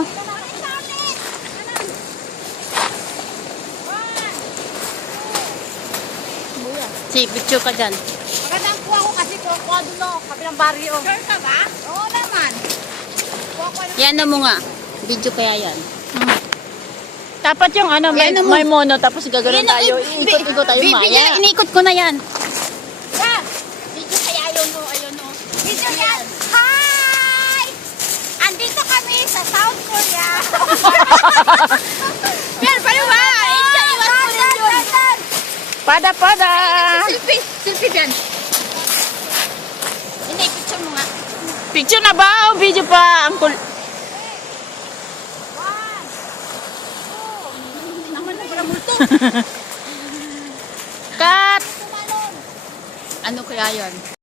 mo. Si, picture ka dyan. Magandang kuha ko kasi kuha doon kabilang barrio. Sure ka ba? Oo naman. Kuha ko Yan na mo nga. Video kaya yan. Dapat yung ano, may, Yan mo. may mono, tapos gagano'n tayo. Iikot-ikot tayo, Maya. Inikot ko na yan. yan. Video kaya ayun o. Video yan. Hi! Andito kami sa South Korea. Yan, paano ba? Iwan ko rin yun. Pada-pada! Selfie. Selfie dyan. Hindi, picture mo nga. Picture na ba o video pa? Ang cool. Naman na pala multo. Cut! Ano kaya yun?